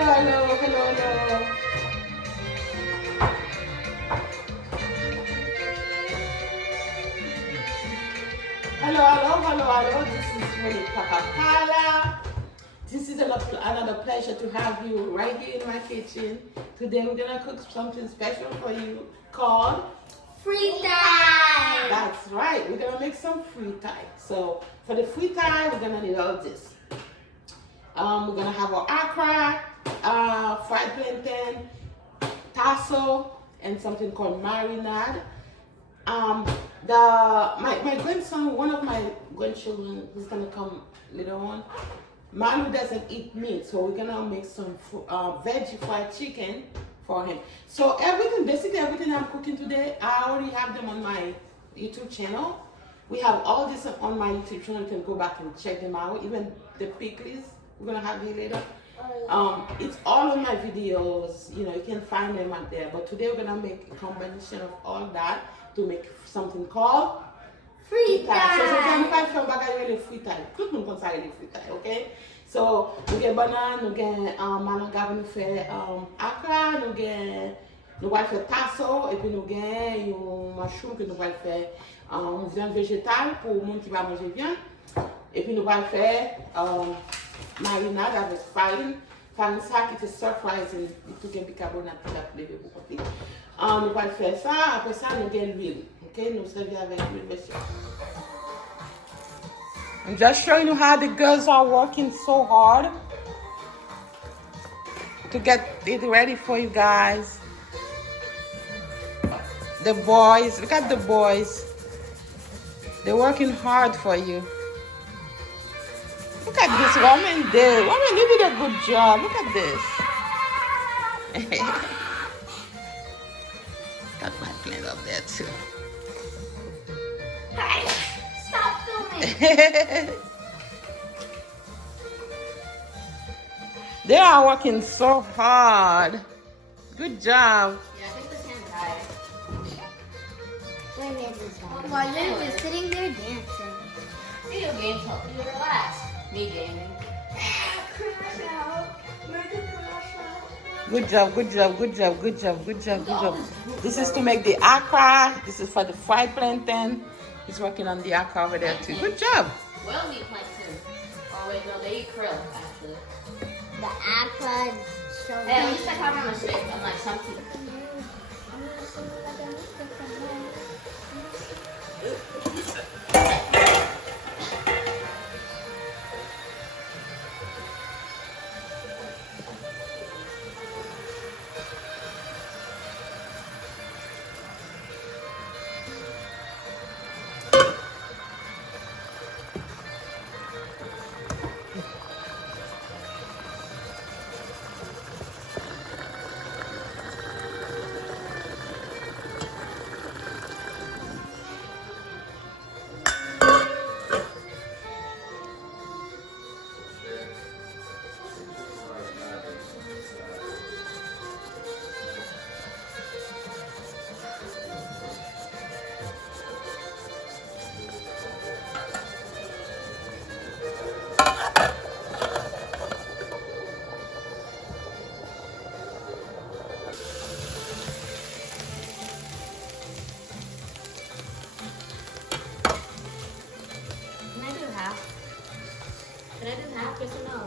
hello, hello, hello. Hello, hello, hello, hello. This is really Papa Carla. This is another pleasure to have you right here in my kitchen. Today we're gonna cook something special for you called Fritay. That's right. We're gonna make some Fritay. So for the Fritay, we're gonna need all this. We're gonna have our okra, fried plantain, tasso, and something called marinade. My grandson, one of my grandchildren, who's gonna come later on. Manu doesn't eat meat, so we're gonna make some veggie fried chicken for him. So basically everything I'm cooking today, I already have them on my YouTube channel. We have all this on my YouTube channel. You can go back and check them out. Even the pickles we're gonna have here later. It's all on my videos. You know, you can find them out there. But today we're gonna make a combination of all that to make something called Fritay. So j'aime pas faire bagaille le Fritay. Tout le monde connaît ça le Fritay, ok? So nous avons banane, nous avons malanga nous fait akra, nous allons faire tasso et puis nous avons un mushroom que nous allons faire une viande végétale pour le monde qui va manger viande. Et puis nous allons faire marinade avec farine. Farine ça qui est stir fries et tout un bicarbonate pour la poulet pour côté. Nous allons faire ça. Après ça nous avons l'huile. Ok, nous servir avec l'huile végétale. I'm just showing you how the girls are working so hard to get it ready for you guys. The boys, look at the boys. They're working hard for you. Look at this woman there. Woman, you did a good job. Look at this. Got my plant up there too. Hey, stop filming. They are working so hard. Good job. Yeah, I think this hand's higher. Where is this one? While you're just sitting there dancing. Video games help you relax. Me gaming. Good job, good job, good job, good job, good job, good job. This is to make the akra. This is for the fried plantain. He's working on the akra over there too. Good job. Whales eat plankton. Oh wait, no, they eat krill actually. The akra is so good. Hey, at least I caught on a steak, unlike some people. Can I do half? Yes or no?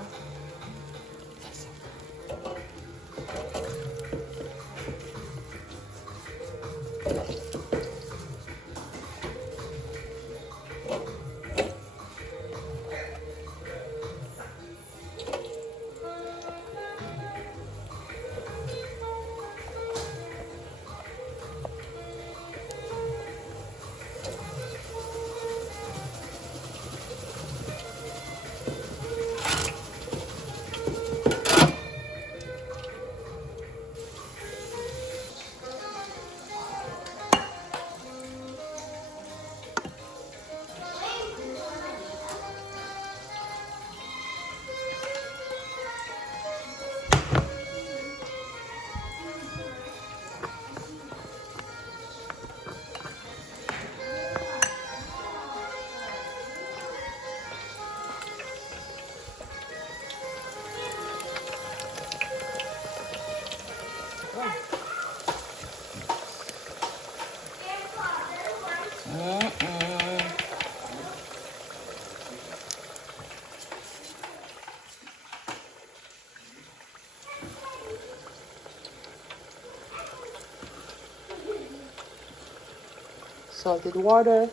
salted water.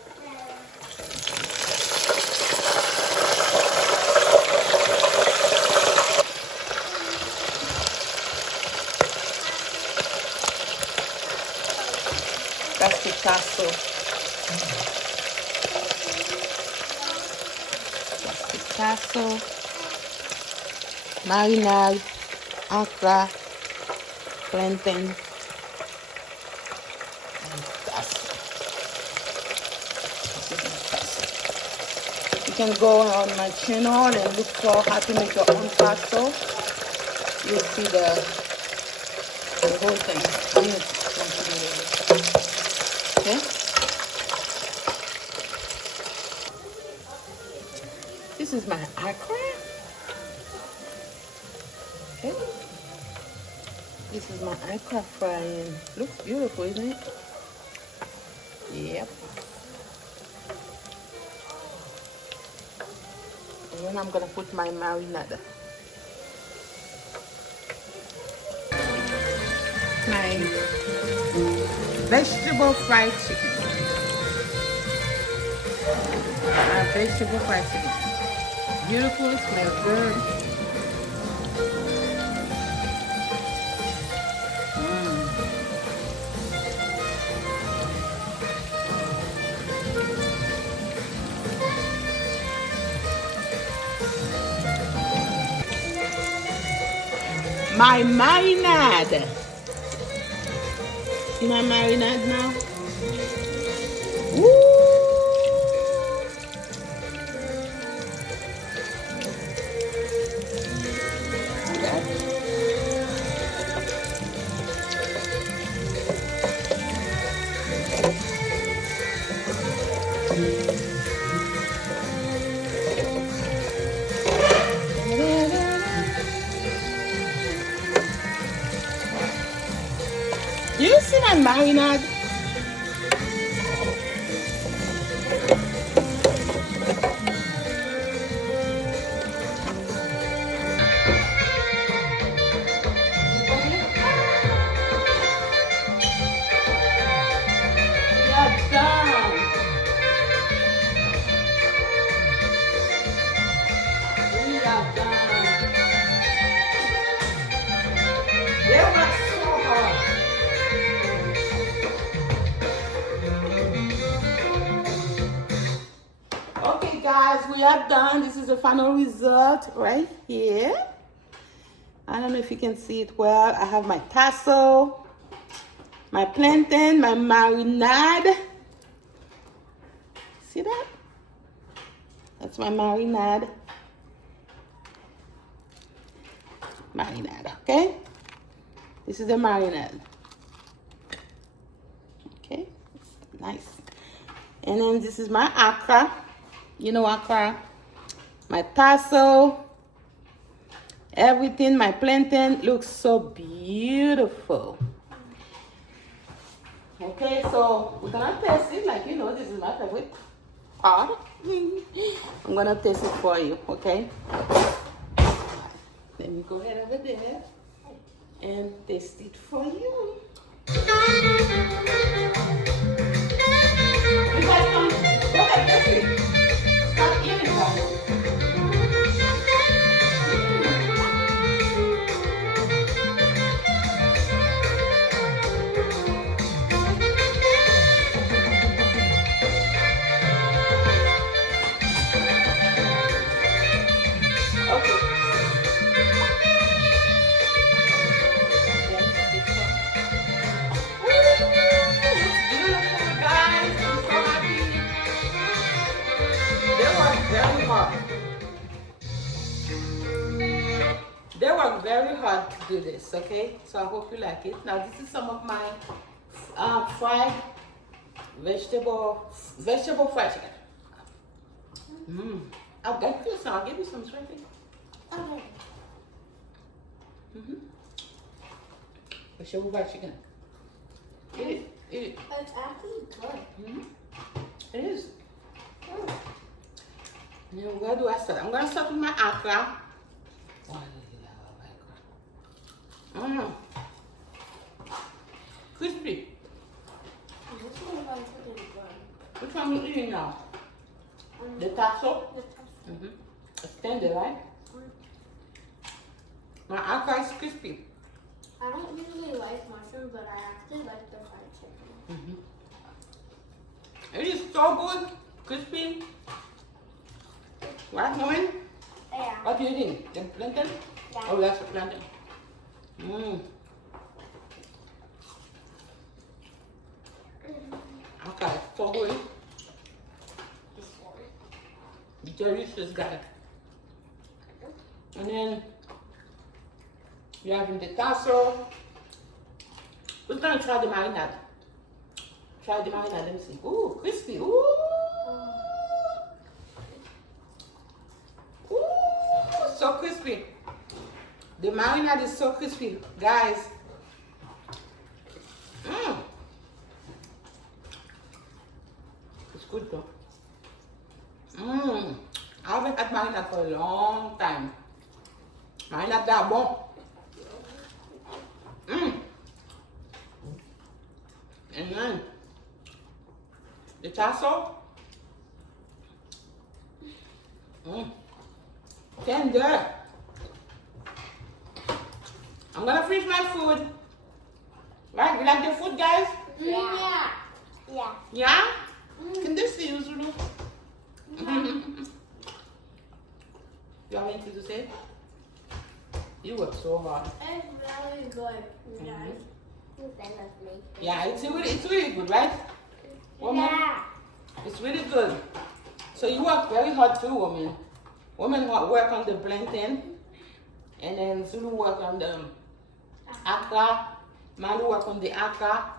That's the tasso. That's the tasso. Marinade, okra, plantain, and tasso. You can go on my channel and look for how to make your own tasso. You'll see the whole thing. Okay. This is my okra. Okay. This is my okra frying. Looks beautiful, isn't it? Yep. And then I'm gonna put my marinade. My vegetable fried chicken. My vegetable fried chicken. Beautiful, smells good. My marinade. See my marinade now? Woo! Do you see my marinade? Okay guys, we are done. This is the final result right here. I don't know if you can see it well. I have my tasso, my plantain, my marinade. See that? That's my marinade. Marinade, okay? This is the marinade. Okay, nice. And then this is my okra. You know okra. My tasso. Everything, my plantain looks so beautiful. Okay, so we're gonna taste it. Like, you know, this is my favorite part. I'm gonna taste it for you, okay? Let me go ahead over there and taste it for you. You guys come, go ahead, taste it. Stop eating, guys. They work very hard to do this, okay? So I hope you like it. Now this is some of my fried vegetable fried chicken. I'll get you some. I'll give you some right here. Okay. Vegetable fried chicken. Eat it. Eat it. It's actually good. It is. Now where do I start? I'm gonna start with my okra. Crispy. This one I'm putting in Which one you eating now? The tasso? Mm-hmm. It's tender, right? My apple is crispy. I don't usually like mushrooms, but I actually like the fried chicken. It is so good, crispy. Right, Norman? Yeah. What do you think? The plantain? Yeah. Oh, that's the plantain. Okay, so good. This one. Delicious, guys. And then you have the tasso. We're gonna try the marinade. Try the marinade. Let me see. Ooh, crispy. Ooh. Ooh, so crispy. The marinade is so crispy, guys. It's good though. I haven't had marinade for a long time. Marinade that bon. And then the tasso. Tender. I'm gonna finish my food. Right? You like the food, guys? Yeah. Yeah. Yeah? Can they see you, Zulu? You have anything to say? You work so hard. It's really good, you guys. Yeah, it's really good, right? Woman? Yeah. It's really good. So you work very hard too, woman. Women work on the plantain, and then Zulu work on the akra. Malu work on the akra.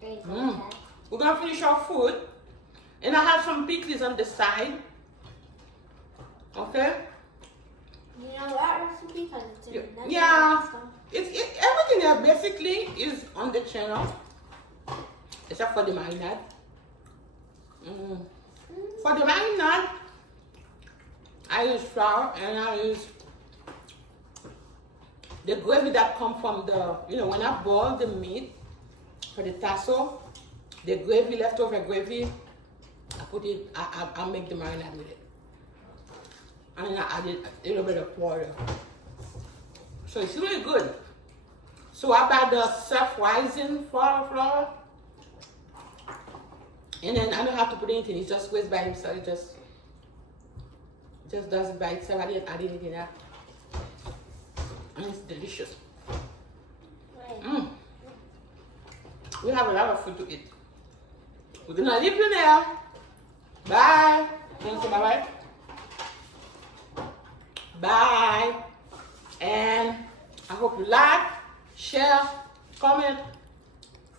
We're gonna finish our food, and I have some pickles on the side. Okay? You know that recipe? Because it's in the Yeah. Everything there basically is on the channel, except for the marinade. For the marinade, I use flour and I use the gravy that comes from the, when I boil the meat for the tasso, the gravy, leftover gravy, I put it, I make the marinade with it. And I added a little bit of water. So it's really good. So I buy the self-rising flour. And then I don't have to put anything. It just goes by himself. It just does it by itself. I didn't add anything there. And it's delicious. We have a lot of food to eat. We're gonna leave you there. Bye. You wanna say bye-bye? Bye. And I hope you like, share, comment.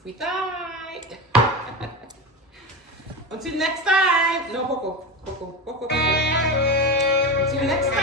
Fritay. Until next time. No, Coco. Until next time.